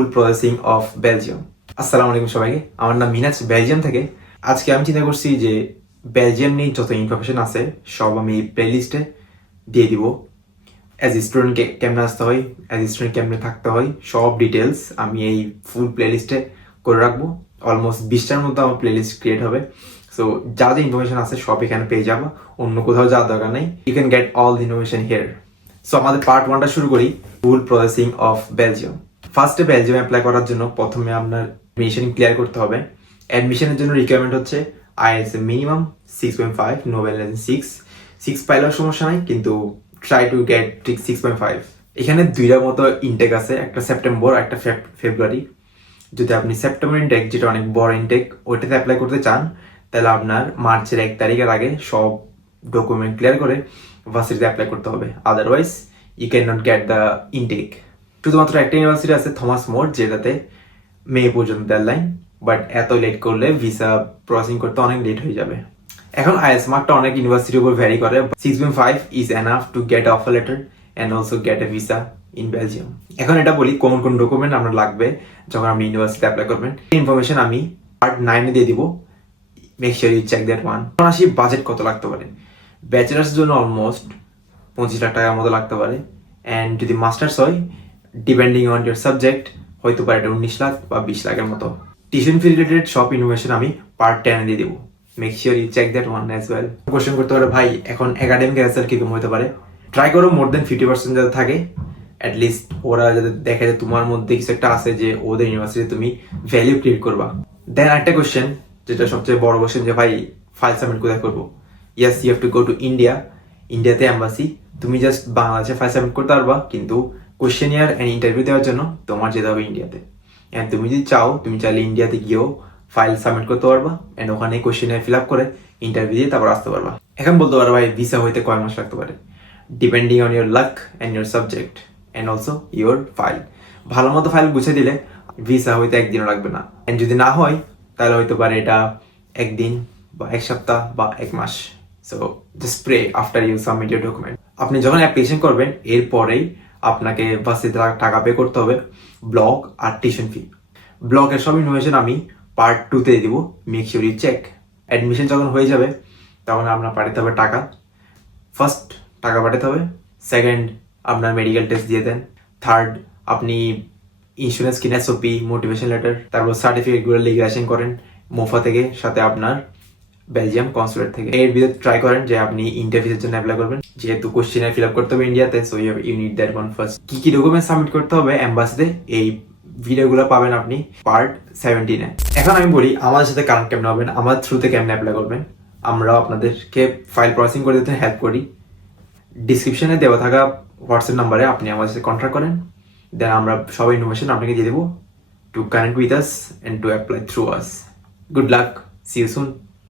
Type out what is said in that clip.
Full processing of Belgium. আসসালামু আলাইকুম সবাইকে, আমার নাম মিনাজ, বেলজিয়াম থেকে। আজকে আমি চিন্তা করছি যে বেলজিয়াম নিয়ে যত ইনফরমেশন আছে সব আমি এই প্লেলিস্টে দিয়ে দিব। অ্যাজ স্টুডেন্ট কেমনে আসতে হয়, অ্যাজ স্টুডেন্ট কেমনে থাকতে হয়, সব ডিটেলস আমি এই ফুল প্লেলিস্টে করে রাখবো। অলমোস্ট 20টার মতো আমার প্লেলিস্ট ক্রিয়েট হবে। সো যা যা ইনফরমেশন আছে সব এখানে পেয়ে যাবো, অন্য কোথাও যাওয়ার দরকার নেই। You can get all the information here. So আমাদের পার্ট 1টা শুরু করি, ফুল প্রসেসিং অফ বেলজিয়াম। ফার্স্টে বেলজিয়াম অ্যাপ্লাই করার জন্য প্রথমে আপনার অ্যাডমিশন ক্লিয়ার করতে হবে। অ্যাডমিশনের জন্য রিকোয়ারমেন্ট হচ্ছে আইএলটিএস মিনিমাম 6.5, নো ব্যালেন্স 6 পাইলেও সমস্যা নাই, কিন্তু ট্রাই টু গেট ঠিক 6.5। এখানে দুইটার মতো ইনটেক আছে, একটা সেপ্টেম্বর একটা ফেব্রুয়ারি। যদি আপনি সেপ্টেম্বর ইনটেক, যেটা অনেক বড় ইনটেক, ওইটাতে অ্যাপ্লাই করতে চান, তাহলে আপনার মার্চের 1 তারিখের আগে সব ডকুমেন্ট ক্লিয়ার করে ভার্সিটিতে অ্যাপ্লাই করতে হবে। Otherwise you can not get the intake. শুধুমাত্র একটা ইউনিভার্সিটি আছে, থমাস মোর, যেটাতে মে পর্যন্ত ডেডলাইন, বাট এত লেট করলে ভিসা প্রসেসিং করতে অনেক লেট হয়ে যাবে। এখন আইএস মার্কটা অনেক ইউনিভার্সিটির উপর ভ্যারি করে। 6.5 is enough to get offer letter and also get a visa in Belgium. এখন এটা বলি কোন কোন ডকুমেন্ট আপনার লাগবে যখন আপনি ইউনিভার্সিটি অ্যাপ্লাই করবেন। এই ইনফরমেশন আমি পার্ট 9-এ দিয়ে দিব। Make sure you check that one. এখন আসি বাজেট কত লাগতে পারে। ব্যাচেলার্সের জন্য অলমোস্ট 25 লাখ টাকার মতো লাগতে পারে, অ্যান্ড যদি মাস্টার্স হয়, ডিপেন্ডিং অন ইউর সাবজেক্ট, হয়তো পারে এটা 19 লাখ বা 20 লাখের মতো। টিউশন ফি রিলেটেড সব ইনফরমেশন আমি পার্ট 10-এ দিয়ে দেবো। Make sure you check that one as well. Question করতে পারে, ভাই এখন একাডেমিক রেজাল্ট কিরকম হতে পারে? ট্রাই করো মোর দেন 50% যাতে থাকে, অ্যাটলিস্ট ওরা যাতে দেখে যে তোমার মধ্যে কিছু একটা আছে, যে ওদের ইউনিভার্সিটি তুমি ভ্যালিউ ক্রিয়েট করবা। দেন একটা কোশ্চেন, যেটা সবচেয়ে বড় কোশ্চেন, যে ভাই ফাইল সাবমিট কোথায় করবো? Yes, you have to go to India. ইন্ডিয়াতে এম্বাসি, তুমি জাস্ট বাংলাদেশে ফাইল সাবমিট করতে পারবা, কিন্তু কোশ্চেনিয়ার অ্যান্ড ইন্টারভিউ দেওয়ার জন্য তোমার যেতে হবে ইন্ডিয়াতে। অ্যান্ড তুমি যদি চাও, তুমি চাইলে ইন্ডিয়াতে গিয়েও ফাইল সাবমিট করতে পারবা, অ্যান্ড ওখানে কোশ্চেনিয়ার ফিল আপ করে ইন্টারভিউ দিয়ে তারপর আসতে পারবা। এখন বলতে পারো, ভাই ভিসা হইতে কয় মাস লাগতে পারে? Depending on your luck and your subject and also your file. ভালো মতো ফাইল গুছিয়ে দিলে ভিসা হইতে একদিনও লাগবে না, অ্যান্ড যদি না হয় তাহলে হইতে পারে এটা একদিন বা এক সপ্তাহ বা এক মাস। So just pray after you submit your document. আপনি যখন অ্যাপ্লিকেশন করবেন, এরপরেই আপনাকে ভার্সিটিতে টাকা পে করতে হবে, ব্লক আর টিউশন ফি। ব্লকের সব ইনফরমেশন আমি পার্ট 2-তে দিব। Make sure you check. Admission যখন হয়ে যাবে, তখন আপনার পাঠাতে হবে টাকা। ফার্স্ট টাকা পাঠাতে হবে, সেকেন্ড আপনার মেডিকেল টেস্ট দিয়ে দেন, থার্ড আপনি ইন্স্যুরেন্স কিনে এসওপি, মোটিভেশন লেটার, তারপর সার্টিফিকেটগুলো লিগ্রেশন করেন মোফা থেকে, সাথে আপনার বেলজিয়াম কনসুলেট থেকে। এর ভিতরে ট্রাই করেন যে আপনি ইন্টারভিউর জন্য অ্যাপ্লাই করবেন, যেহেতু কোশ্চেনার ফিল আপ করতে হবে ইন্ডিয়াতে, so you need that one first. কি কি ডকুমেন্ট সাবমিট করতে হবে এম্বাসিতে, এই ভিডিওগুলো পাবেন আপনি পার্ট 17-এ। এখন আমি বলি আমাদের সাথে কানেক্ট কেমন হবেন, আমার থ্রুতে কেমন অ্যাপ্লাই করবেন। আমরা আপনাদেরকে ফাইল প্রসেসিং করে দিতে হেল্প করি। ডিসক্রিপশনে দেওয়া থাকা হোয়াটসঅ্যাপ নাম্বারে আপনি আমাদের সাথে কন্ট্যাক্ট করেন, দেন আমরা সব ইনফরমেশন আপনাকে দিয়ে দেবো to connect with us and to apply through us. Good luck, see you soon.